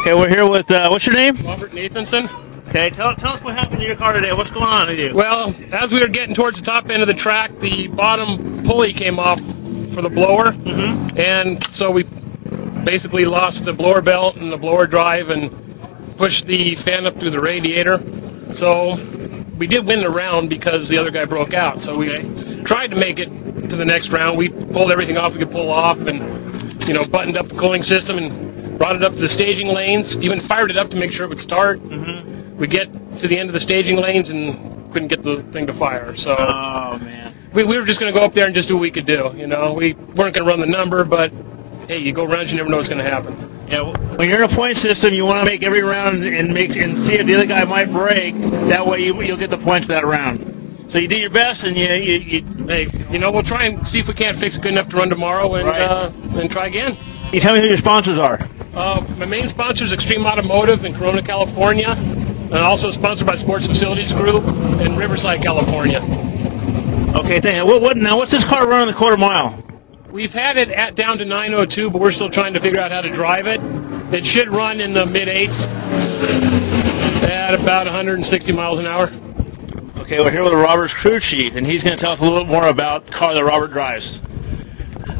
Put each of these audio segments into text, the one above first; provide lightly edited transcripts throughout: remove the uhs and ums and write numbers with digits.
Okay, we're here with, what's your name? Robert Nathanson. Okay, tell us what happened to your car today. What's going on with you? Well, as we were getting towards the top end of the track, the bottom pulley came off for the blower, and so we basically lost the blower belt and the blower drive and pushed the fan up through the radiator. So we did win the round because the other guy broke out. So we tried to make it to the next round. We pulled everything off we could pull off, and buttoned up the cooling system and brought it up to the staging lanes. Even fired it up to make sure it would start. We get to the end of the staging lanes and couldn't get the thing to fire. So oh man, we were just going to go up there and just do what we could do. We weren't going to run the number, but hey, you go rounds, you never know what's going to happen. Yeah, when you're in a point system, you want to make every round and see if the other guy might break. That way you'll get the points for that round. So you do your best, and you we'll try and see if we can't fix it good enough to run tomorrow and try again. You tell me who your sponsors are. My main sponsor is Extreme Automotive in Corona, California, and also sponsored by Sports Facilities Group in Riverside, California. Okay, thank you. Now, what's this car running the quarter mile? We've had it down to 902, but we're still trying to figure out how to drive it. It should run in the mid-8s at about 160 miles an hour. Okay, we're here with Robert's crew chief, and he's going to tell us a little bit more about the car that Robert drives.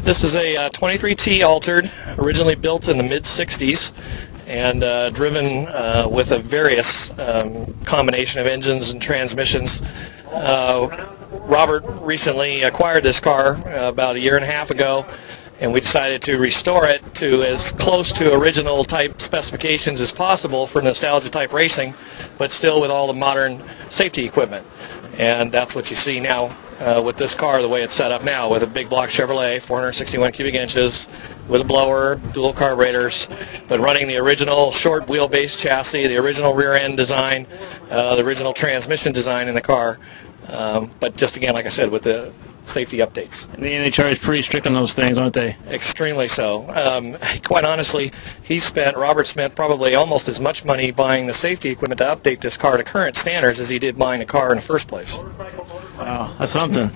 This is a 23T altered, originally built in the mid-60s, and driven with a various combination of engines and transmissions. Robert recently acquired this car about 1.5 years ago, and we decided to restore it to as close to original type specifications as possible for nostalgia type racing, but still with all the modern safety equipment. And that's what you see now with this car, the way it's set up now, with a big block Chevrolet, 461 cubic inches, with a blower, dual carburetors, but running the original short wheelbase chassis, the original rear end design, the original transmission design in the car, but just again, like I said, with the safety updates. And the NHRA is pretty strict on those things, aren't they? Extremely so. Quite honestly, Robert spent probably almost as much money buying the safety equipment to update this car to current standards as he did buying the car in the first place. Wow, that's something.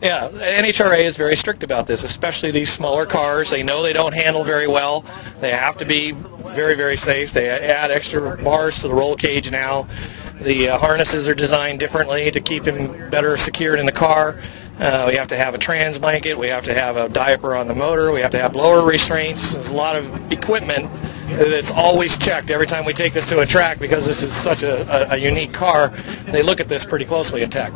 Yeah, the NHRA is very strict about this, especially these smaller cars. They know they don't handle very well. They have to be very, very safe. They add extra bars to the roll cage now. The harnesses are designed differently to keep him better secured in the car. We have to have a trans blanket. We have to have a diaper on the motor. We have to have blower restraints. There's a lot of equipment that's always checked every time we take this to a track because this is such a unique car. They look at this pretty closely at tech.